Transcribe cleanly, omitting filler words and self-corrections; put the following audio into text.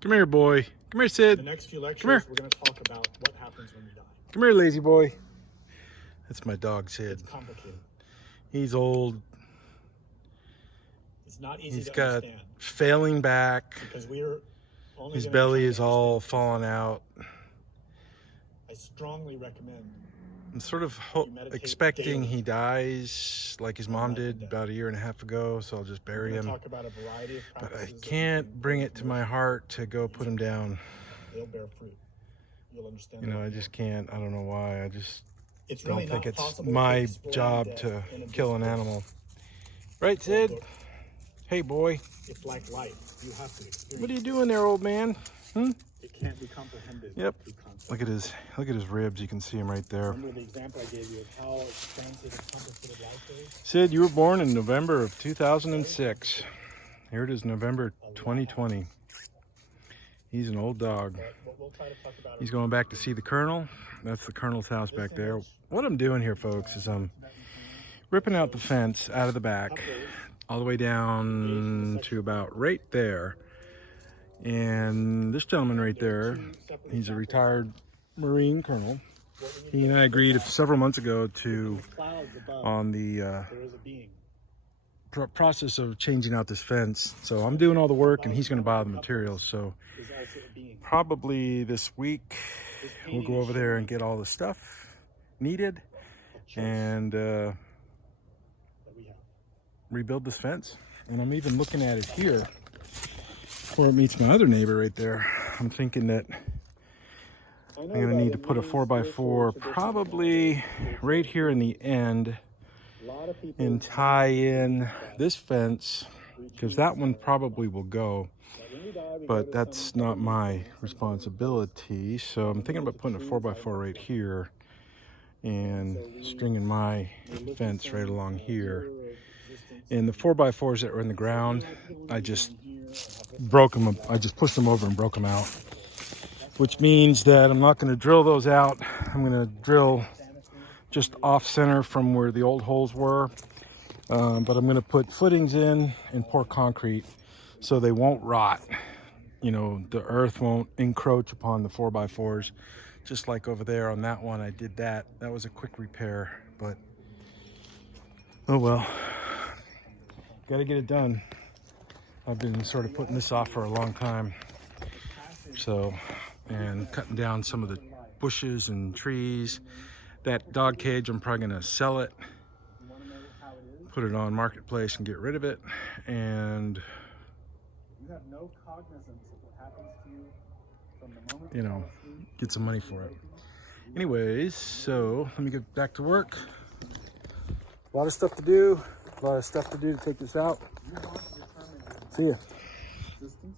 Come here, boy. Come here, In Sid. the next few lectures, Come here. we're going to talk about what happens when you die. Come here, lazy boy. That's my dog, Sid. It's complicated. He's old. It's not easy He's to got understand failing back. because we're only His gonna belly try to is all understand fallen out. I strongly recommend I'm sort of meditate expecting daily. he dies like his mom did about a year and a half ago, so I'll just bury we're him. gonna talk about a variety of But I practices that you can't can bring do it to my heart to go put him down. They'll bear fruit. You'll understand. You know, I just can't. I don't know why. I just It's don't really think not it's possible to my explain job death to in a kill an discourse. animal. Right, Sid? Look, Hey, boy. it's like life. You have to experience. What are you doing there, old man? It can't be comprehended. Yep. through concept. Look at his ribs. You can see him right there. Remember the example I gave you of how expansive and complicated life is? Sid, you were born in November of 2006. Here it is, November 2020. He's an old dog. But what we'll try to talk about He's going back to see the Colonel. That's the Colonel's house back there. What I'm doing here, folks, is I'm ripping out the fence out of the back all the way down to about right there. And this gentleman right there, he's a retired Marine colonel. He and I agreed several months ago to, clouds above. on the There is a being. process of changing out this fence. So I'm doing all the work and he's going to buy the materials. So There's also a being. probably this week we'll go over there and get all the stuff needed and That we have. rebuild this fence. And I'm even looking at it here where it meets my other neighbor right there. I'm thinking that I'm gonna need to put a 4x4 probably right here in the end and tie in this fence, because that one probably will go, but that's not my responsibility. So I'm thinking about putting a 4x4 right here and stringing my fence right along here. And the 4x4s that were in the ground, I just broke them. I just pushed them over and broke them out, which means that I'm not going to drill those out. I'm going to drill just off center from where the old holes were, but I'm going to put footings in and pour concrete so they won't rot. You know, the earth won't encroach upon the 4x4s, just like over there on that one. I did that. That was a quick repair, but oh well, got to get it done. I've been sort of putting this off for a long time, so, and cutting down some of the bushes and trees. That dog cage, I'm probably gonna sell it, put it on Marketplace and get rid of it, and You have no cognizance of what happens to you from the moment you know, get some money for it. Anyways, so let me get back to work. A lot of stuff to do, to take this out. See ya. existence